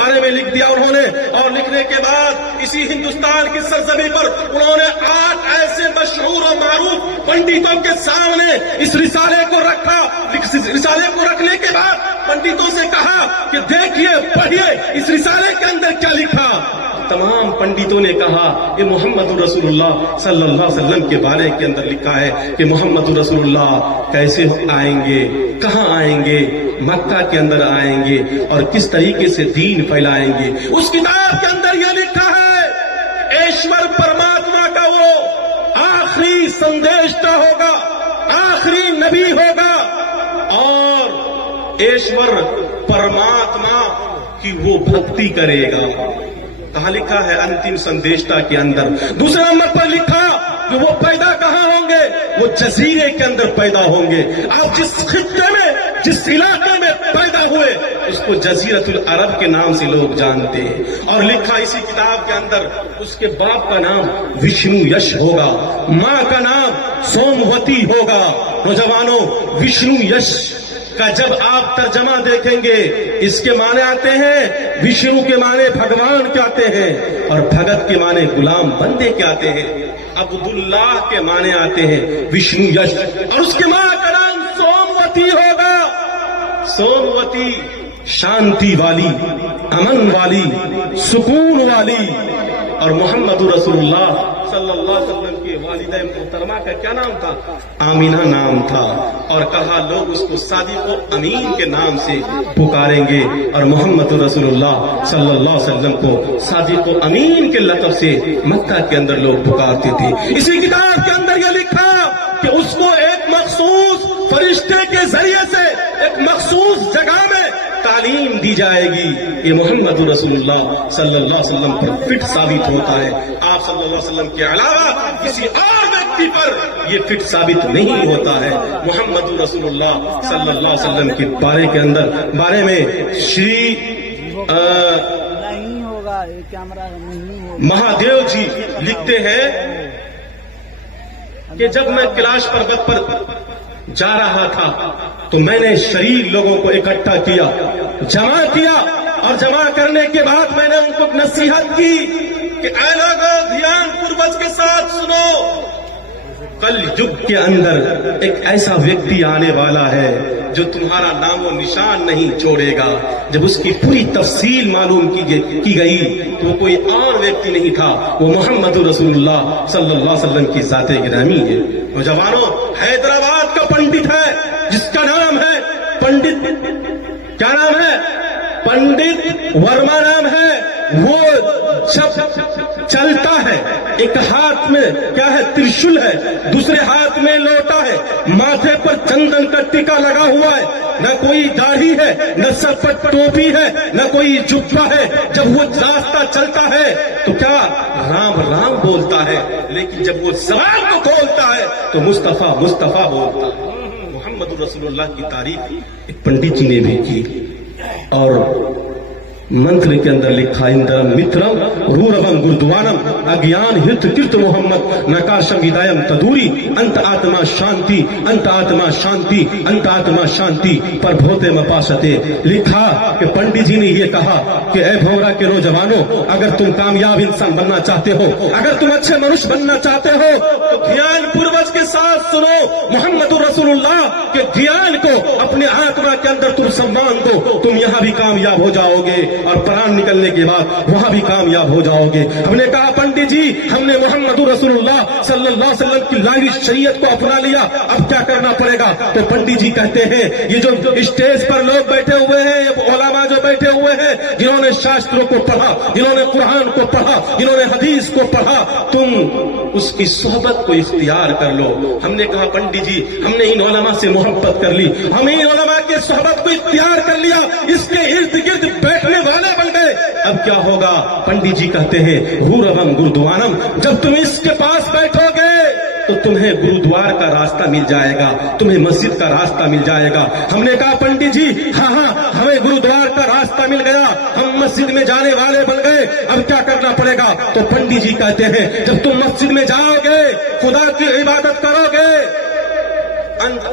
بارے میں لکھ دیا انہوں نے، اور لکھنے کے بعد اسی ہندوستان کی سرزمین پر انہوں نے 8 ایسے مشہور اور معروف پنڈتوں کے سامنے اس رسالے کو رکھا۔ رسالے کو رکھنے کے بعد پنڈتوں سے کہا کہ دیکھیے، پڑھیے اس رسالے کے اندر کیا لکھا۔ تمام پنڈتوں نے کہا کہ محمد رسول اللہ صلی اللہ علیہ وسلم کے بارے کے اندر لکھا ہے کہ محمد رسول اللہ کیسے آئیں گے، کہاں آئیں گے، مکہ کے اندر آئیں گے اور کس طریقے سے دین پھیلائیں گے۔ اس کتاب کے اندر یہ لکھا ہے ایشور پرماتما کا وہ آخری سندیشتا ہوگا، آخری نبی ہوگا، اور ایشور پرماتما کی وہ بھکتی کرے گا۔ کہاں لکھا ہے؟ انتم سندیشتا کے اندر۔ دوسرے نمبر پر لکھا کہ وہ پیدا کہاں ہوں گے؟ وہ جزیرے کے اندر پیدا ہوں گے۔ آپ جس خطے میں، جس علاقے میں پیدا ہوئے اس کو جزیرۃ العرب کے نام سے لوگ جانتے ہیں۔ اور لکھا اسی کتاب کے اندر اس کے باپ کا نام وشنو یش ہوگا، ماں کا نام سوموتی ہوگا۔ نوجوانوں، وشنو یش کا جب آپ ترجمہ دیکھیں گے، اس کے معنی آتے ہیں، وشنو کے معنی بھگوان کے آتے ہیں، اور بھگت کے معنی غلام بندے کے آتے ہیں، عبداللہ کے معنی آتے ہیں وشنو یش، اور اس کے ماں کا نام سوموتی ہوگا۔ سوموتی شانتی والی، امن والی، سکون والی۔ اور محمد رسول اللہ صلی اللہ علیہ وسلم کے والدہ محترمہ کا کیا نام تھا؟ آمینہ نام تھا، اور کہا لوگ اس کو صادق و امین کے نام سے پکاریں گے، اور محمد رسول اللہ صلی اللہ علیہ وسلم کو صادق و امین کے لقب سے مکہ کے اندر لوگ پکارتے تھے۔ اسی کتاب کے اندر یہ لکھا کہ اس کو ایک مخصوص فرشتے کے ذریعے سے ایک مخصوص جگہ میں تعلیم دی جائے گی۔ یہ محمد رسول اللہ صلی اللہ علیہ وسلم پر فٹ ثابت ہوتا ہے۔ آپ صلی اللہ علیہ وسلم کے علاوہ کسی اور ویکتی پر یہ فٹ ثابت نہیں ہوتا ہے۔ محمد رسول اللہ صلی اللہ علیہ وسلم کے بارے میں شری مہادیو جی لکھتے ہیں کہ جب میں کیلاش پروت پر جا رہا تھا تو میں نے شریف لوگوں کو اکٹھا کیا، جمع کیا، اور جمع کرنے کے بعد میں نے ان کو نصیحت کی کہ اے لوگوں، دھیان پوروک کے ساتھ سنو، کل یگ کے اندر ایک ایسا ویکتی آنے والا ہے جو تمہارا نام و نشان نہیں چھوڑے گا۔ جب اس کی پوری تفصیل معلوم کی گئی تو وہ کوئی اور ویکتی نہیں تھا، وہ محمد رسول اللہ صلی اللہ علیہ وسلم کی ذات گرامی ہے۔ نوجوانوں، حیدرآباد کا پنڈت ہے جس کا نام ہے پنڈت، کیا نام ہے؟ پنڈت ورما نام ہے۔ وہ جب چلتا ہے ایک ہاتھ میں کیا ہے؟ ترشول ہے، دوسرے ہاتھ میں لوٹا ہے، ماتھے پر چندن کا ٹیکا لگا ہوا ہے، نہ کوئی داڑھی ہے، نہ سر پر ٹوپی ہے، نہ کوئی جبہ ہے۔ جب وہ راستہ چلتا ہے تو کیا رام رام بولتا ہے، لیکن جب وہ زبان کو کھولتا ہے تو مصطفیٰ مصطفیٰ بولتا ہے۔ محمد رسول اللہ کی تعریف ایک پنڈت جی نے بھی کی، اور منتر کے اندر لکھا اندرم مترم روربم گردوانم اگیان ہت کرت محمد نکاشم ہدایم تدوری انت آتما شانتی، انت آتما شانتی، انت آتما شانتی پر بھوتے مپاستے۔ لکھا کہ پنڈت جی نے یہ کہا کہ اے بھورا کے نوجوانوں، اگر تم کامیاب انسان بننا چاہتے ہو، اگر تم اچھے منش بننا چاہتے ہو تو دھیان پوروک کے ساتھ سنو، محمد رسول اللہ کے دھیان کو اپنے آتما کے اندر تم سمان دو، تم یہاں بھی کامیاب ہو جاؤ گے اور پران نکلنے کے بعد وہاں بھی کامیاب ہو جاؤ گے۔ ہم نے کہا پنڈت جی، ہم نے محمد رسول اللہ صلی اللہ علیہ وسلم کی لاوی شریعت کو اپنا لیا، اب کیا کرنا پڑے گا؟ تو پنڈت جی کہتے ہیں یہ جو اسٹیج پر لوگ بیٹھے ہوئے ہیں، یہ علماء جو بیٹھے ہوئے ہیں، جنہوں نے شاستروں کو پڑھا، جنہوں نے قرآن کو پڑھا، جنہوں نے حدیث کو پڑھا، تم اس کی صحبت کو اختیار کر لو۔ ہم نے کہا پنڈت جی، ہم نے ان علماء سے محبت کر لی، ہم ان علماء کے صحبت کو اختیار کر لیا، اس کے ارد گرد بیٹھنے والے بن گئے، اب کیا ہوگا؟ پنڈت جی کہتے ہیں روربم گردوانم، جب تم اس کے پاس بیٹھو گے تو تمہیں گرودوار کا راستہ مل جائے گا، تمہیں مسجد کا راستہ مل جائے گا۔ ہم نے کہا پنڈت جی ہاں ہمیں گرودوار کا راستہ مل گیا، ہم مسجد میں جانے والے بن گئے، اب کیا کرنا پڑے گا؟ تو پنڈت جی کہتے ہیں جب تم مسجد میں جاؤ گے، خدا کی عبادت کرو گے، انت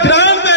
92,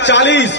40,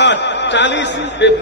8। 40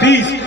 20,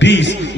20।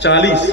40।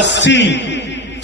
80।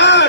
8।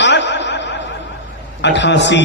8 88।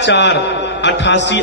4। 88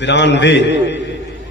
92।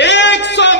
100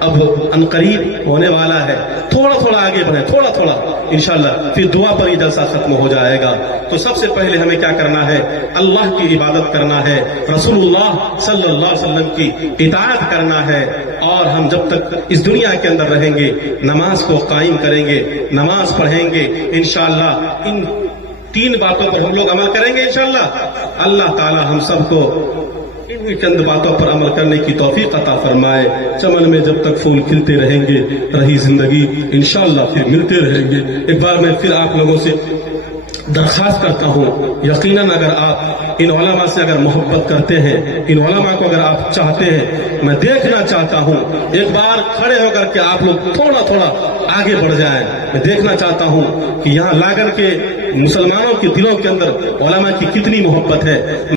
اب عنقریب ہونے والا ہے. تھوڑا تھوڑا آگے بڑھیں, تھوڑا تھوڑا انشاءاللہ, پھر دعا پر یہ جلسہ ختم ہو جائے گا. تو سب سے پہلے ہمیں کیا کرنا ہے؟ اللہ کی عبادت کرنا ہے, رسول اللہ صلی اللہ علیہ وسلم کی اطاعت کرنا ہے. اور ہم جب تک اس دنیا کے اندر رہیں گے نماز کو قائم کریں گے, نماز پڑھیں گے انشاءاللہ. ان 3 باتوں پر ہم لوگ عمل کریں گے انشاءاللہ. اللہ تعالی ہم سب کو ان چند باتوں پر عمل کرنے کی توفیق عطا فرمائے. چمن میں جب تک پھول کھلتے رہیں گے رہی زندگی, انشاءاللہ پھر ملتے رہیں گے. ایک بار میں پھر آپ لوگوں سے درخواست کرتا ہوں, یقیناً اگر آپ ان علماء سے اگر محبت کرتے ہیں, ان علماء کو اگر آپ چاہتے ہیں, میں دیکھنا چاہتا ہوں ایک بار کھڑے ہو کر کے آپ لوگ تھوڑا تھوڑا آگے بڑھ جائیں. میں دیکھنا چاہتا ہوں کہ یہاں لا کر کے مسلمانوں کے دلوں کے اندر علماء کی کتنی محبت ہے.